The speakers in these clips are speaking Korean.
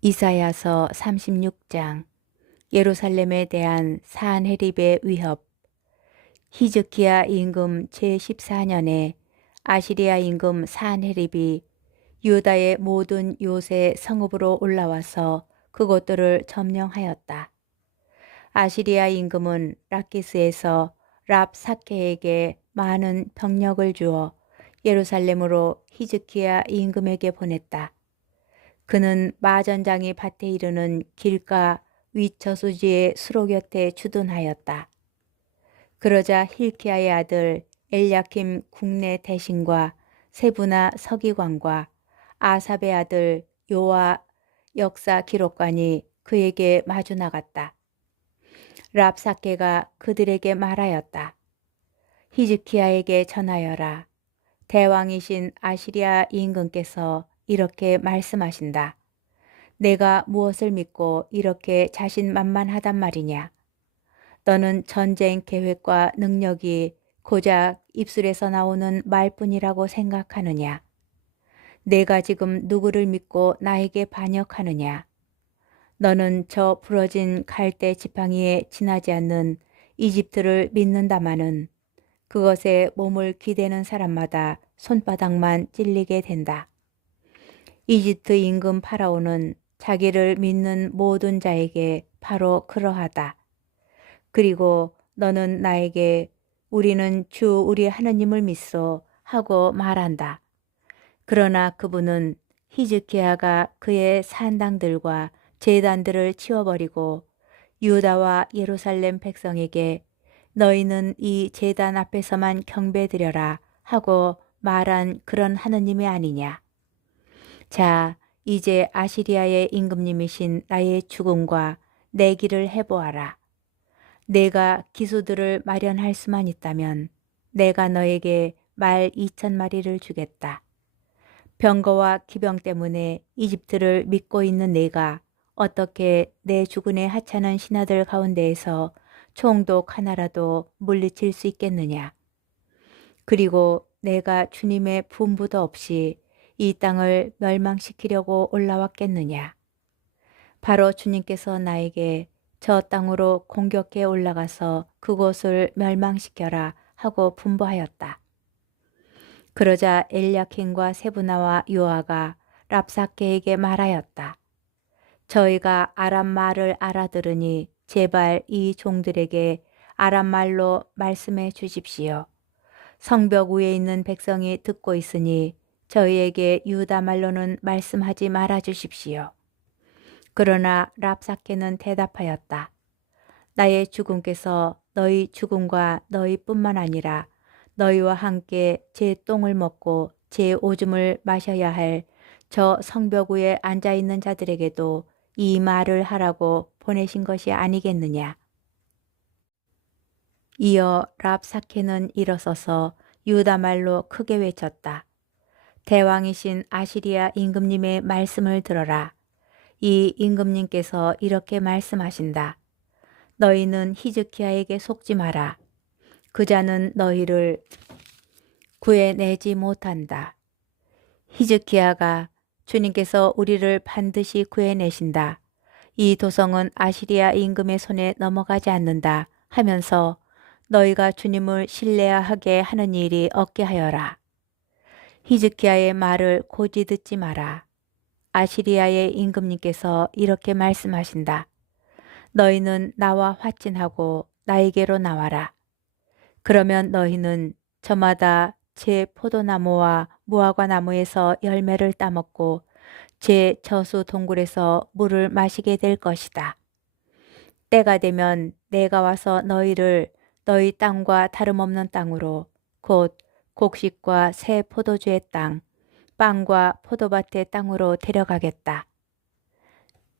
이사야서 36장 예루살렘에 대한 산헤립의 위협. 히즈키야 임금 제14년에 아시리아 임금 산헤립이 유다의 모든 요새 성읍으로 올라와서 그곳들을 점령하였다. 아시리아 임금은 라키스에서 랍사케에게 많은 병력을 주어 예루살렘으로 히즈키야 임금에게 보냈다. 그는 마전장이 밭에 이르는 길가 위처수지의 수로 곁에 주둔하였다. 그러자 힐키야의 아들 엘야킴 국내 대신과 세부나 서기관과 아삽의 아들 요아 역사 기록관이 그에게 마주 나갔다. 랍사케가 그들에게 말하였다. 히즈키야에게 전하여라. 대왕이신 아시리아 임금께서 이렇게 말씀하신다. 내가 무엇을 믿고 이렇게 자신만만하단 말이냐. 너는 전쟁 계획과 능력이 고작 입술에서 나오는 말뿐이라고 생각하느냐. 내가 지금 누구를 믿고 나에게 반역하느냐. 너는 저 부러진 갈대 지팡이에 지나지 않는 이집트를 믿는다마는 그것에 몸을 기대는 사람마다 손바닥만 찔리게 된다. 이집트 임금 파라오는 자기를 믿는 모든 자에게 바로 그러하다. 그리고 너는 나에게 우리는 주 우리 하느님을 믿소 하고 말한다. 그러나 그분은 히즈키야가 그의 산당들과 제단들을 치워버리고 유다와 예루살렘 백성에게 너희는 이 제단 앞에서만 경배드려라 하고 말한 그런 하느님이 아니냐. 자, 이제 아시리아의 임금님이신 나의 죽음과 내 길을 해보아라. 내가 기수들을 마련할 수만 있다면 내가 너에게 말 2,000마리를 주겠다. 병거와 기병 때문에 이집트를 믿고 있는 내가 어떻게 내 주군의 하찮은 신하들 가운데에서 총독 하나라도 물리칠 수 있겠느냐. 그리고 내가 주님의 분부도 없이 이 땅을 멸망시키려고 올라왔겠느냐. 바로 주님께서 나에게 저 땅으로 공격해 올라가서 그곳을 멸망시켜라 하고 분부하였다. 그러자 엘야킨과 세브나와 요아가 랍사케에게 말하였다. 저희가 아람 말을 알아들으니 제발 이 종들에게 아람 말로 말씀해 주십시오. 성벽 위에 있는 백성이 듣고 있으니 저희에게 유다 말로는 말씀하지 말아 주십시오. 그러나 랍사케는 대답하였다. 나의 주군께서 너희 죽음과 너희뿐만 아니라 너희와 함께 제 똥을 먹고 제 오줌을 마셔야 할 저 성벽 위에 앉아있는 자들에게도 이 말을 하라고 보내신 것이 아니겠느냐. 이어 랍사케는 일어서서 유다 말로 크게 외쳤다. 대왕이신 아시리아 임금님의 말씀을 들어라. 이 임금님께서 이렇게 말씀하신다. 너희는 히즈키야에게 속지 마라. 그 자는 너희를 구해내지 못한다. 히즈키야가 주님께서 우리를 반드시 구해내신다. 이 도성은 아시리아 임금의 손에 넘어가지 않는다 하면서 너희가 주님을 신뢰하게 하는 일이 없게 하여라. 히즈키야의 말을 고지 듣지 마라. 아시리아의 임금님께서 이렇게 말씀하신다. 너희는 나와 화친하고 나에게로 나와라. 그러면 너희는 저마다 제 포도나무와 무화과 나무에서 열매를 따먹고 제 저수 동굴에서 물을 마시게 될 것이다. 때가 되면 내가 와서 너희를 너희 땅과 다름없는 땅으로 곧 곡식과 새 포도주의 땅, 빵과 포도밭의 땅으로 데려가겠다.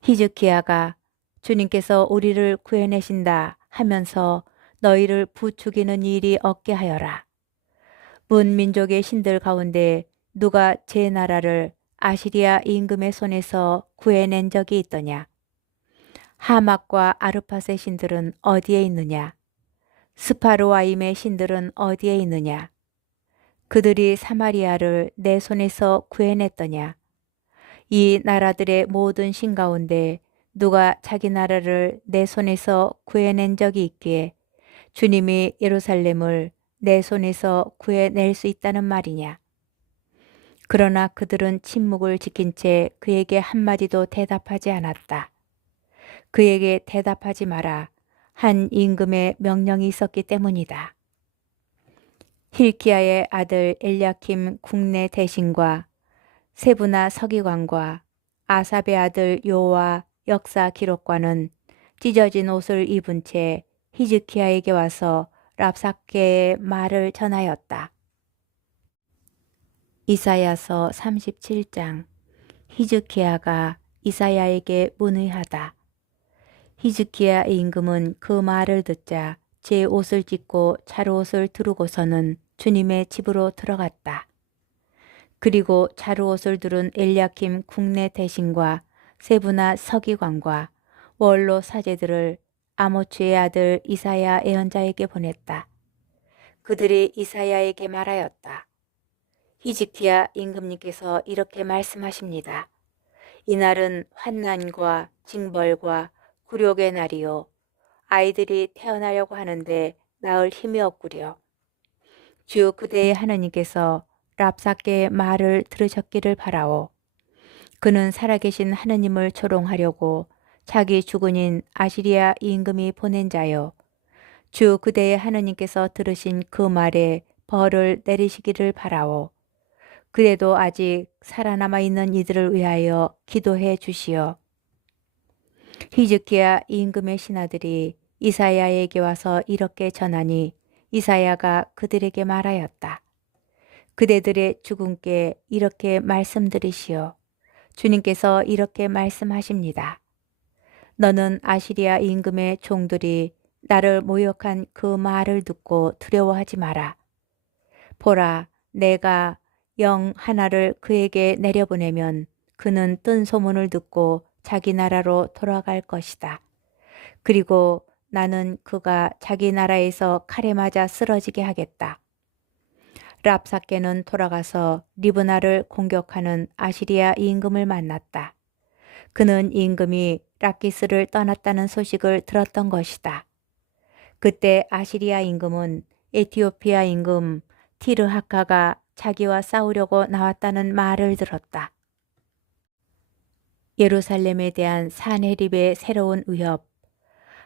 히즈키야가 주님께서 우리를 구해내신다 하면서 너희를 부추기는 일이 없게 하여라. 문민족의 신들 가운데 누가 제 나라를 아시리아 임금의 손에서 구해낸 적이 있더냐? 하막과 아르팟의 신들은 어디에 있느냐? 스파르와임의 신들은 어디에 있느냐? 그들이 사마리아를 내 손에서 구해냈더냐? 이 나라들의 모든 신 가운데 누가 자기 나라를 내 손에서 구해낸 적이 있기에 주님이 예루살렘을 내 손에서 구해낼 수 있다는 말이냐? 그러나 그들은 침묵을 지킨 채 그에게 한마디도 대답하지 않았다. 그에게 대답하지 마라. 한 임금의 명령이 있었기 때문이다. 힐키야의 아들 엘야킴 국내 대신과 세브나 서기관과 아삽의 아들 요와 역사 기록관은 찢어진 옷을 입은 채 히즈키야에게 와서 랍사케의 말을 전하였다. 이사야서 37장. 히즈키야가 이사야에게 문의하다. 히즈키야 임금은 그 말을 듣자 제 옷을 찢고 자루옷을 두르고서는 주님의 집으로 들어갔다. 그리고 자루옷을 두른 엘야킴 국내 대신과 세브나 서기관과 원로 사제들을 아모츠의 아들 이사야 예언자에게 보냈다. 그들이 이사야에게 말하였다. 히즈키야 임금님께서 이렇게 말씀하십니다. 이날은 환난과 징벌과 굴욕의 날이요. 아이들이 태어나려고 하는데 낳을 힘이 없구려. 주 그대의 하느님께서 랍사케의 말을 들으셨기를 바라오. 그는 살아계신 하느님을 조롱하려고 자기 주군인 아시리아 임금이 보낸 자요. 주 그대의 하느님께서 들으신 그 말에 벌을 내리시기를 바라오. 그래도 아직 살아남아 있는 이들을 위하여 기도해 주시오. 히즈키야 임금의 신하들이 이사야에게 와서 이렇게 전하니 이사야가 그들에게 말하였다. 그대들의 주군께 이렇게 말씀드리시오. 주님께서 이렇게 말씀하십니다. 너는 아시리아 임금의 종들이 나를 모욕한 그 말을 듣고 두려워하지 마라. 보라, 내가 영 하나를 그에게 내려보내면 그는 뜬 소문을 듣고 자기 나라로 돌아갈 것이다. 그리고 나는 그가 자기 나라에서 칼에 맞아 쓰러지게 하겠다. 랍사케는 돌아가서 리브나를 공격하는 아시리아 임금을 만났다. 그는 임금이 라키스를 떠났다는 소식을 들었던 것이다. 그때 아시리아 임금은 에티오피아 임금 티르하카가 자기와 싸우려고 나왔다는 말을 들었다. 예루살렘에 대한 산헤립의 새로운 위협.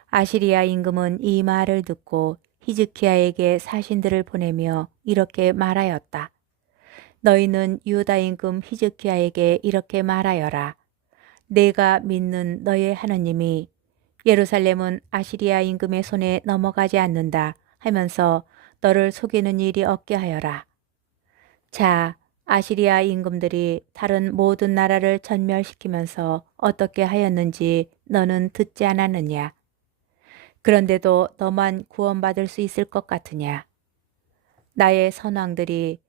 아시리아 임금은 이 말을 듣고 히즈키야에게 사신들을 보내며 이렇게 말하였다. 너희는 유다 임금 히즈키야에게 이렇게 말하여라. 내가 믿는 너의 하나님이 예루살렘은 아시리아 임금의 손에 넘어가지 않는다 하면서 너를 속이는 일이 없게 하여라. 자, 아시리아 임금들이 다른 모든 나라를 전멸시키면서 어떻게 하였는지 너는 듣지 않았느냐? 그런데도 너만 구원받을 수 있을 것 같으냐? 나의 선왕들이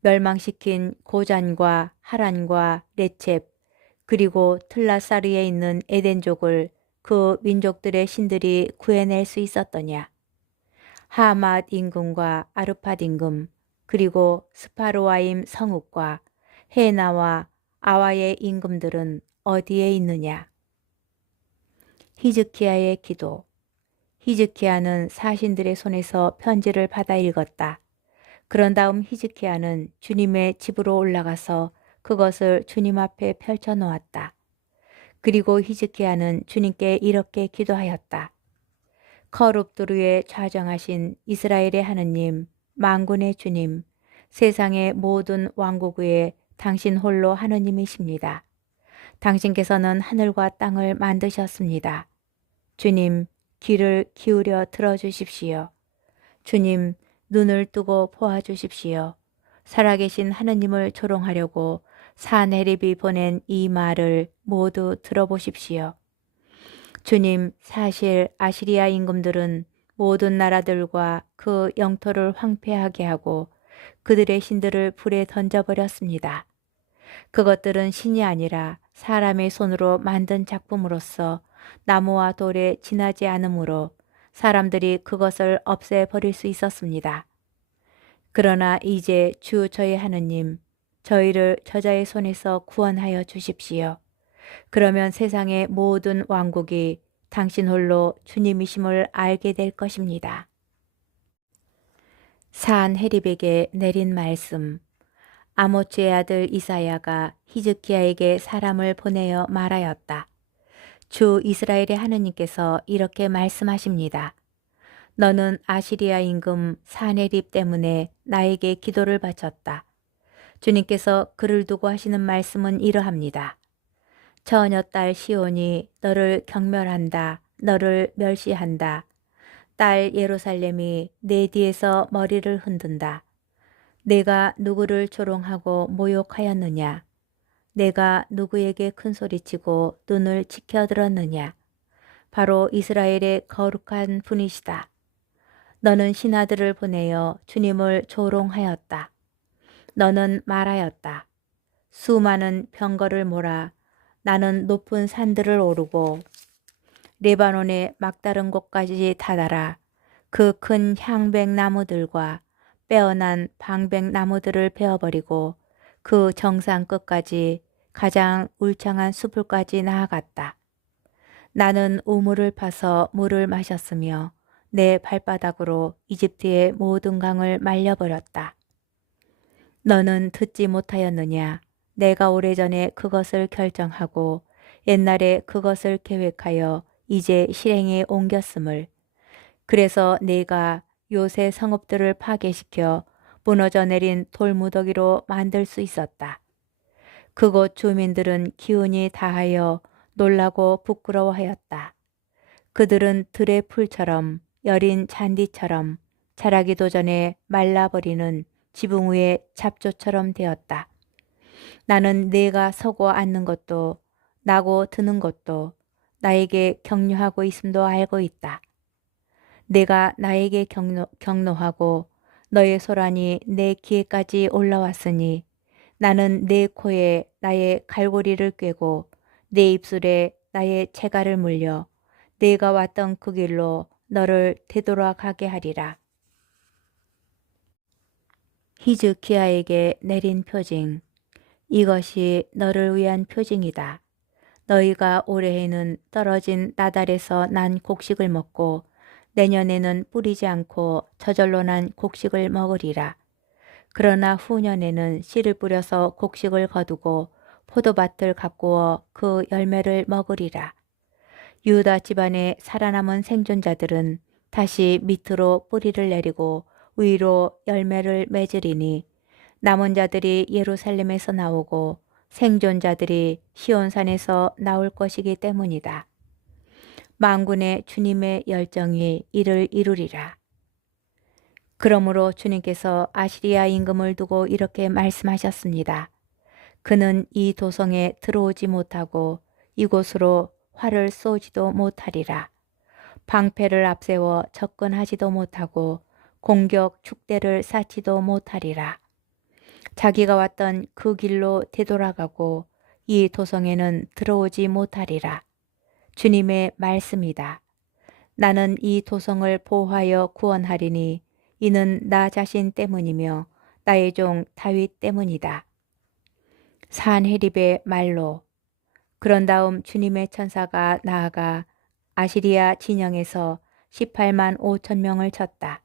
멸망시킨 고잔과 하란과 레첵 그리고 틀라사르에 있는 에덴족을 그 민족들의 신들이 구해낼 수 있었더냐? 하맛 임금과 아르팟 임금 그리고 스파로아임 성읍과 헤나와 아와의 임금들은 어디에 있느냐? 히즈키야의 기도. 히즈키야는 사신들의 손에서 편지를 받아 읽었다. 그런 다음 히즈키야는 주님의 집으로 올라가서 그것을 주님 앞에 펼쳐 놓았다. 그리고 히즈키야는 주님께 이렇게 기도하였다. 커룹두루에 좌정하신 이스라엘의 하느님, 만군의 주님, 세상의 모든 왕국 위에 당신 홀로 하느님이십니다. 당신께서는 하늘과 땅을 만드셨습니다. 주님, 귀를 기울여 들어주십시오. 주님, 눈을 뜨고 보아주십시오. 살아계신 하느님을 조롱하려고 산헤립이 보낸 이 말을 모두 들어보십시오. 주님, 사실 아시리아 임금들은 모든 나라들과 그 영토를 황폐하게 하고 그들의 신들을 불에 던져버렸습니다. 그것들은 신이 아니라 사람의 손으로 만든 작품으로서 나무와 돌에 지나지 않으므로 사람들이 그것을 없애버릴 수 있었습니다. 그러나 이제 주 저희 하느님, 저희를 저자의 손에서 구원하여 주십시오. 그러면 세상의 모든 왕국이 당신 홀로 주님이심을 알게 될 것입니다. 산헤립에게 내린 말씀. 아모츠의 아들 이사야가 히즈키야에게 사람을 보내어 말하였다. 주 이스라엘의 하느님께서 이렇게 말씀하십니다. 너는 아시리아 임금 산헤립 때문에 나에게 기도를 바쳤다. 주님께서 그를 두고 하시는 말씀은 이러합니다. 처녀 딸 시온이 너를 경멸한다. 너를 멸시한다. 딸 예루살렘이 내 뒤에서 머리를 흔든다. 내가 누구를 조롱하고 모욕하였느냐? 내가 누구에게 큰 소리치고 눈을 치켜들었느냐? 바로 이스라엘의 거룩한 분이시다. 너는 신하들을 보내어 주님을 조롱하였다. 너는 말하였다. 수많은 병거를 몰아 나는 높은 산들을 오르고 레바논의 막다른 곳까지 다다라 그 큰 향백나무들과 빼어난 방백나무들을 베어버리고 그 정상 끝까지 가장 울창한 숲을까지 나아갔다. 나는 우물을 파서 물을 마셨으며 내 발바닥으로 이집트의 모든 강을 말려버렸다. 너는 듣지 못하였느냐? 내가 오래전에 그것을 결정하고 옛날에 그것을 계획하여 이제 실행에 옮겼음을. 그래서 내가 요새 성읍들을 파괴시켜 무너져 내린 돌무더기로 만들 수 있었다. 그곳 주민들은 기운이 다하여 놀라고 부끄러워하였다. 그들은 들의 풀처럼 여린 잔디처럼 자라기도 전에 말라버리는 지붕 위의 잡초처럼 되었다. 나는 내가 서고 앉는 것도 나고 드는 것도 나에게 격려하고 있음도 알고 있다. 내가 나에게 격노하고 너의 소란이 내 귀에까지 올라왔으니 나는 내 코에 나의 갈고리를 꿰고 내 입술에 나의 채가를 물려 내가 왔던 그 길로 너를 되돌아가게 하리라. 히즈키야에게 내린 표징. 이것이 너를 위한 표징이다. 너희가 올해에는 떨어진 나달에서 난 곡식을 먹고 내년에는 뿌리지 않고 저절로 난 곡식을 먹으리라. 그러나 후년에는 씨를 뿌려서 곡식을 거두고 포도밭을 가꾸어 그 열매를 먹으리라. 유다 집안의 살아남은 생존자들은 다시 밑으로 뿌리를 내리고 위로 열매를 맺으리니 남은 자들이 예루살렘에서 나오고 생존자들이 시온산에서 나올 것이기 때문이다. 만군의 주님의 열정이 이를 이루리라. 그러므로 주님께서 아시리아 임금을 두고 이렇게 말씀하셨습니다. 그는 이 도성에 들어오지 못하고 이곳으로 활을 쏘지도 못하리라. 방패를 앞세워 접근하지도 못하고 공격 축대를 쌓지도 못하리라. 자기가 왔던 그 길로 되돌아가고 이 도성에는 들어오지 못하리라. 주님의 말씀이다. 나는 이 도성을 보호하여 구원하리니 이는 나 자신 때문이며 나의 종 다윗 때문이다. 산헤립의 말로. 그런 다음 주님의 천사가 나아가 아시리아 진영에서 18만 5천 명을 쳤다.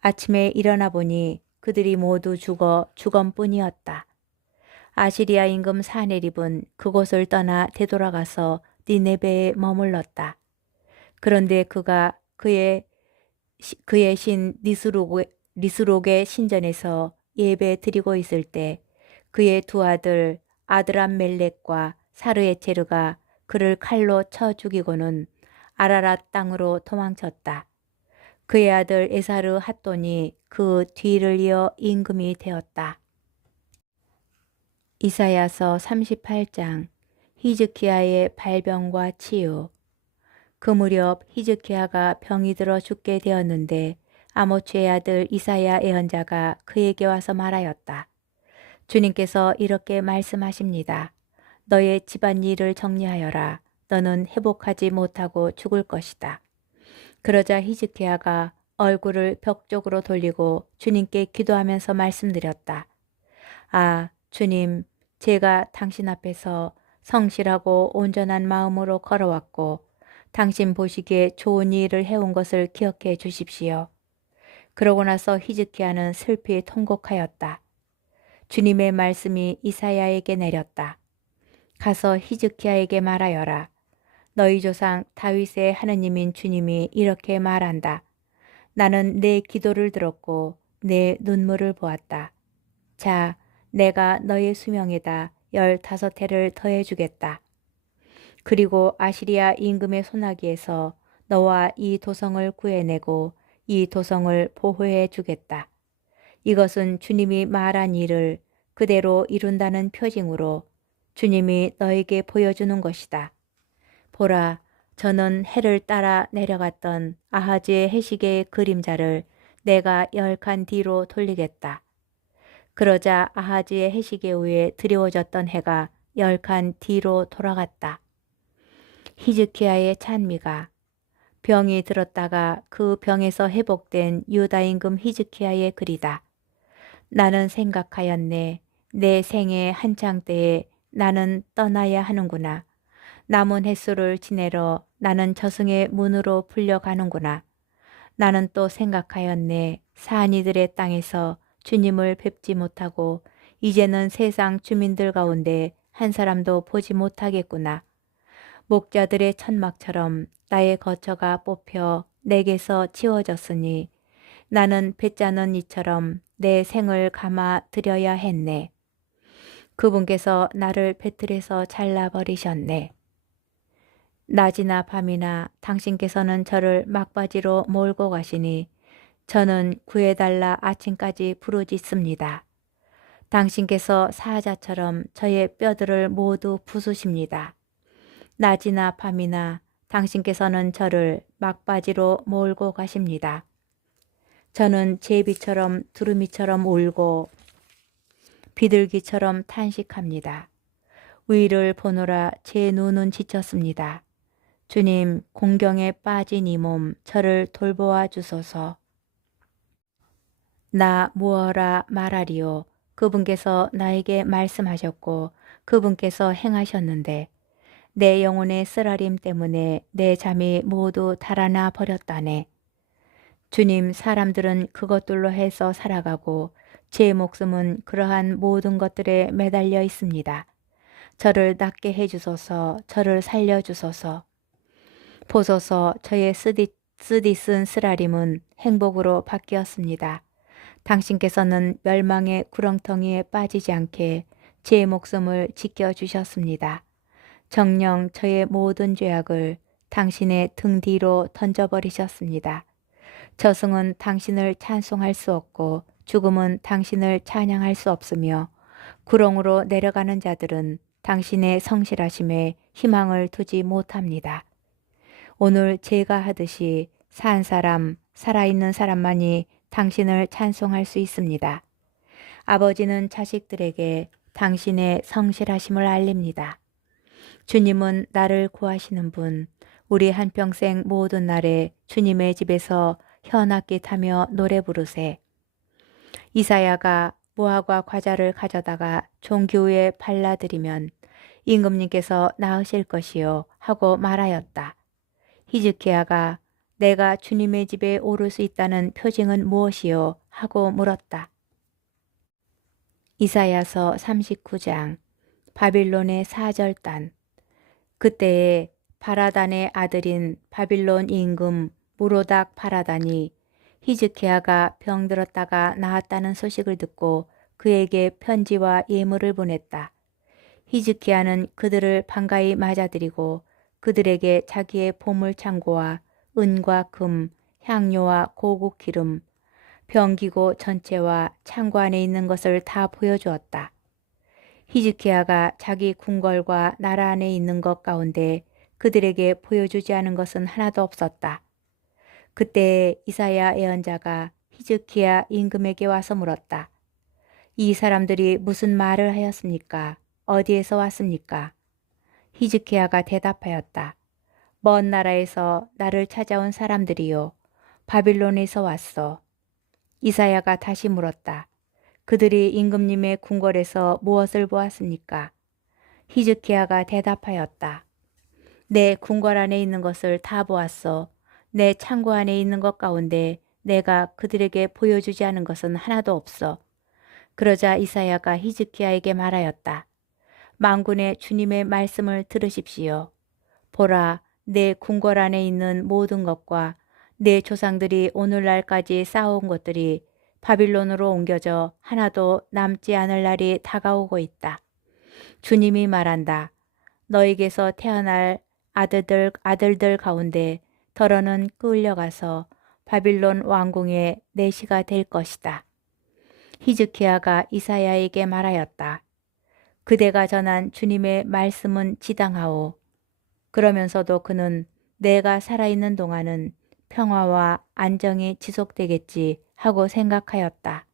아침에 일어나 보니 그들이 모두 죽어 죽음뿐이었다. 아시리아 임금 산헤립은 그곳을 떠나 되돌아가서 니네베에 머물렀다. 그런데 그가 그의 신 리스록의 신전에서 예배 드리고 있을 때 그의 두 아들 아드람멜렉과 사르에체르가 그를 칼로 쳐 죽이고는 아라랏 땅으로 도망쳤다. 그의 아들 에사르 핫돈이 그 뒤를 이어 임금이 되었다. 이사야서 38장. 히즈키야의 발병과 치유. 그 무렵 히즈키야가 병이 들어 죽게 되었는데 아모츠의 아들 이사야 예언자가 그에게 와서 말하였다. 주님께서 이렇게 말씀하십니다. 너의 집안일을 정리하여라. 너는 회복하지 못하고 죽을 것이다. 그러자 히즈키야가 얼굴을 벽 쪽으로 돌리고 주님께 기도하면서 말씀드렸다. 아, 주님, 제가 당신 앞에서 성실하고 온전한 마음으로 걸어왔고 당신 보시기에 좋은 일을 해온 것을 기억해 주십시오. 그러고 나서 히즈키야는 슬피 통곡하였다. 주님의 말씀이 이사야에게 내렸다. 가서 히즈키야에게 말하여라. 너희 조상 다윗의 하느님인 주님이 이렇게 말한다. 나는 내 기도를 들었고 내 눈물을 보았다. 자, 내가 너의 수명에다 15해를 더해주겠다. 그리고 아시리아 임금의 손아귀에서 너와 이 도성을 구해내고 이 도성을 보호해 주겠다. 이것은 주님이 말한 일을 그대로 이룬다는 표징으로 주님이 너에게 보여주는 것이다. 보라, 저는 해를 따라 내려갔던 아하즈의 해시계의 그림자를 내가 10칸 뒤로 돌리겠다. 그러자 아하즈의 해시계 위에 드리워졌던 해가 10칸 뒤로 돌아갔다. 히즈키야의 찬미가 병이 들었다가 그 병에서 회복된 유다 임금 히즈키야의 글이다. 나는 생각하였네. 내 생애 한창 때에 나는 떠나야 하는구나. 남은 햇수를 지내러 나는 저승의 문으로 풀려가는구나. 나는 또 생각하였네. 사니들의 땅에서 주님을 뵙지 못하고 이제는 세상 주민들 가운데 한 사람도 보지 못하겠구나. 목자들의 천막처럼 나의 거처가 뽑혀 내게서 치워졌으니 나는 배짜는 이처럼 내 생을 감아 드려야 했네. 그분께서 나를 배틀에서 잘라버리셨네. 낮이나 밤이나 당신께서는 저를 막바지로 몰고 가시니 저는 구해달라 아침까지 부르짖습니다. 당신께서 사자처럼 저의 뼈들을 모두 부수십니다. 낮이나 밤이나 당신께서는 저를 막바지로 몰고 가십니다. 저는 제비처럼 두루미처럼 울고 비둘기처럼 탄식합니다. 위를 보노라 제 눈은 지쳤습니다. 주님, 공경에 빠진 이 몸 저를 돌보아 주소서. 나 무어라 말하리요. 그분께서 나에게 말씀하셨고 그분께서 행하셨는데 내 영혼의 쓰라림 때문에 내 잠이 모두 달아나 버렸다네. 주님, 사람들은 그것들로 해서 살아가고 제 목숨은 그러한 모든 것들에 매달려 있습니다. 저를 낫게 해주소서. 저를 살려주소서. 보소서. 저의 쓰디쓴 쓰라림은 행복으로 바뀌었습니다. 당신께서는 멸망의 구렁텅이에 빠지지 않게 제 목숨을 지켜주셨습니다. 정녕 저의 모든 죄악을 당신의 등 뒤로 던져버리셨습니다. 저승은 당신을 찬송할 수 없고 죽음은 당신을 찬양할 수 없으며 구렁으로 내려가는 자들은 당신의 성실하심에 희망을 두지 못합니다. 오늘 제가 하듯이 산 사람, 살아있는 사람만이 당신을 찬송할 수 있습니다. 아버지는 자식들에게 당신의 성실하심을 알립니다. 주님은 나를 구하시는 분, 우리 한평생 모든 날에 주님의 집에서 현악기 타며 노래 부르세. 이사야가 무화과 과자를 가져다가 종교에 발라드리면 임금님께서 나으실 것이요 하고 말하였다. 히즈키야가 내가 주님의 집에 오를 수 있다는 표징은 무엇이요 하고 물었다. 이사야서 39장 바빌론의 사절단. 그때에 바라단의 아들인 바빌론 임금 무로닥 바라단이 히즈키야가 병들었다가 나았다는 소식을 듣고 그에게 편지와 예물을 보냈다. 히즈키야는 그들을 반가이 맞아들이고 그들에게 자기의 보물창고와 은과 금, 향료와 고국 기름, 병기고 전체와 창고 안에 있는 것을 다 보여주었다. 히즈키야가 자기 궁궐과 나라 안에 있는 것 가운데 그들에게 보여주지 않은 것은 하나도 없었다. 그때 이사야 예언자가 히즈키야 임금에게 와서 물었다. 이 사람들이 무슨 말을 하였습니까? 어디에서 왔습니까? 히즈키야가 대답하였다. 먼 나라에서 나를 찾아온 사람들이요. 바빌론에서 왔어. 이사야가 다시 물었다. 그들이 임금님의 궁궐에서 무엇을 보았습니까? 히즈키야가 대답하였다. 내 궁궐 안에 있는 것을 다 보았어. 내 창고 안에 있는 것 가운데 내가 그들에게 보여주지 않은 것은 하나도 없어. 그러자 이사야가 히즈키야에게 말하였다. 만군의 주님의 말씀을 들으십시오. 보라, 내 궁궐 안에 있는 모든 것과 내 조상들이 오늘날까지 쌓아온 것들이 바빌론으로 옮겨져 하나도 남지 않을 날이 다가오고 있다. 주님이 말한다. 너에게서 태어날 아들들 가운데 더러는 끌려가서 바빌론 왕궁의 내시가 될 것이다. 히즈키야가 이사야에게 말하였다. 그대가 전한 주님의 말씀은 지당하오. 그러면서도 그는 내가 살아있는 동안은 평화와 안정이 지속되겠지 하고 생각하였다.